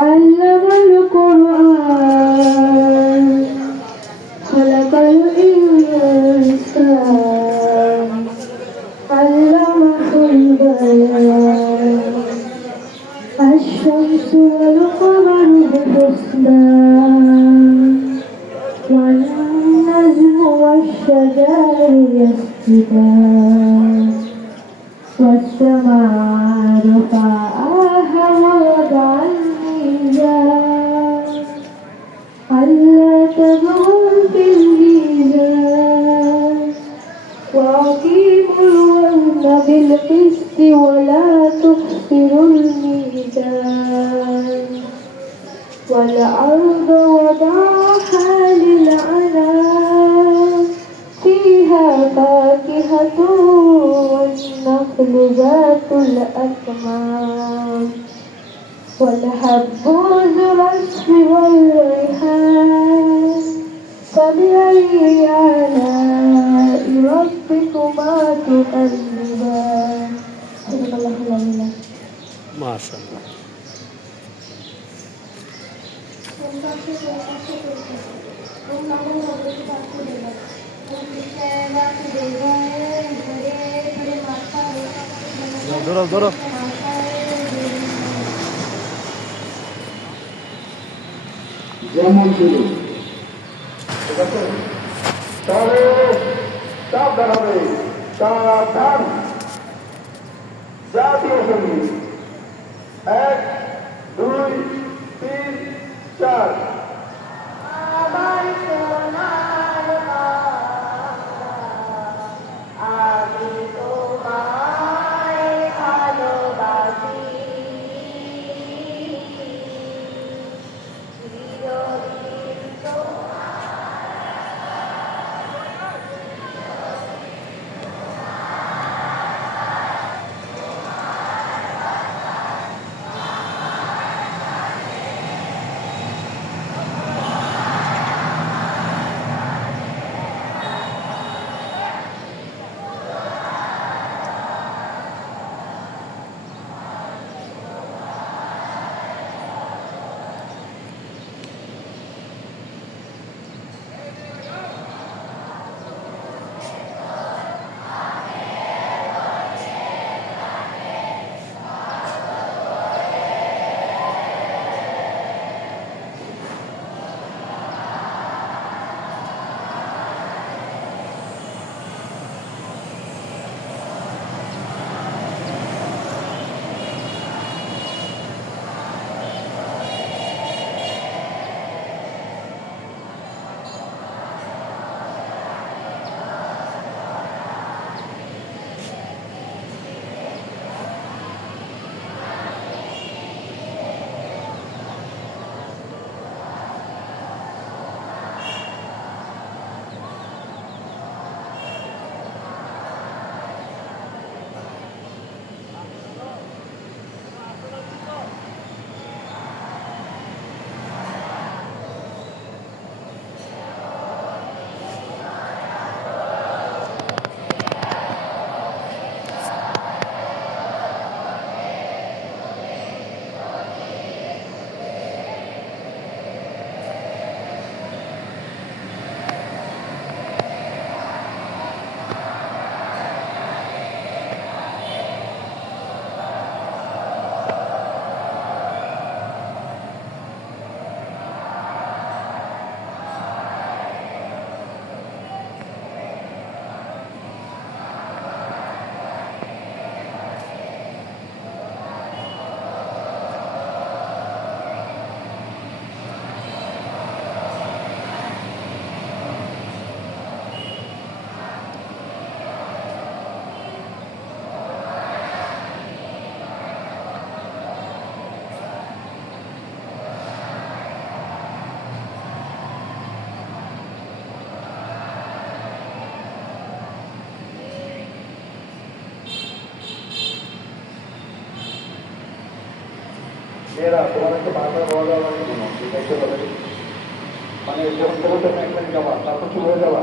علم القرآن خلق الإنسان علمه البيان الشمس والقمر بحسبان والنجم والشجر يسجدان والسماء رفعها ووضع الميزان ألا تطغوا في الميزان وأقيموا الوزن بالقسط ولا تخسروا الميزان والأرض وضعها للأنام فيها فاكهة والنخل ذات الأكمام والحب ذو العصف والريحان فبأي آلاء ربكما تكذبان صدق الله العظيم ما شاء الله ধরো ধরো যেমন ছিল ঠিক আছে তাহলে সাবধান হবে সাবধান জাতীয় সঙ্গীত 1 2 3 4 আমার সোনার আমি তোমায় ভালোবাসি চিরদিন মেয়েরা তোমাদেরকে বারবার বলা যাওয়া লাগে কোনো দেখতে পাবে মানে যখন তোমাদের একদিন যাওয়া তারপর চুপ হয়ে যাওয়া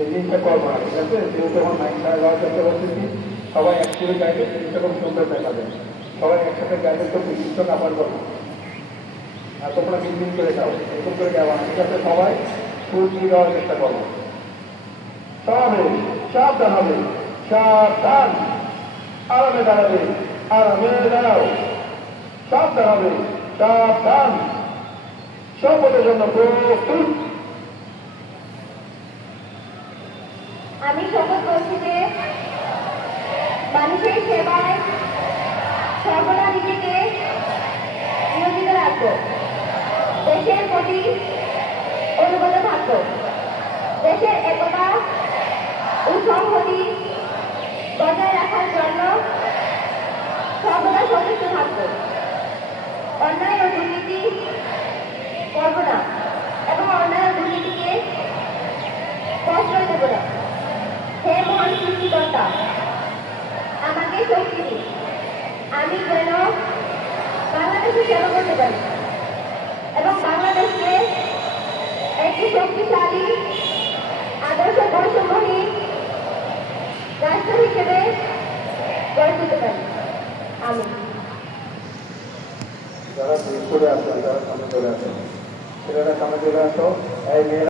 এই জিনিসটা করবো না ঠিক আছে যেহেতু যখন 9 সাড়ে 11 চেষ্টা করতেছি সবাই অ্যাকচুয়ালি গাইবে জিনিসটা খুব সুন্দর দেখা যায় সবাই একসাথে গ্যাসের তো বিশিষ্ট কাপড় করবো আর তোমরা মিনমিন করে যাও এরকম করে যাওয়া ঠিক আছে সবাই ফুল দিয়ে দেওয়ার চেষ্টা করবো সবাই সাবধান হবে সাবধান আরামে দাঁড়াবে আরামে দাঁড়াও সাবধান হবে সাবধান শপথের জন্য প্রস্তুত আমি শপথ করছি যে মানুষের সেবায় সর্বদা নিজেকে নিয়োজিত রাখব, দেশের প্রতি অনুগত থাকব, দেশের একতা ও সংহতি বজায় রাখার জন্য সর্বদা সচেষ্ট থাকব, অন্যায় ও দুর্নীতি করব না এবং অন্যায় ও দুর্নীতিকে প্রশ্রয় দেব না। হে মহান সৃষ্টিকর্তা, আমাকে শক্তি দিন, আমি যেন বাংলাদেশে সেবা করতে পারি এবং বাংলাদেশকে একটি শক্তিশালী আদর্শ বৈষম্যহীন রাষ্ট্র হিসেবে গড়ে তুলতে পারি। আমি যারা করে আসো যারা সামনে চলে আসো ছেলেরা সামনে চলে আসো এই মেয়েরা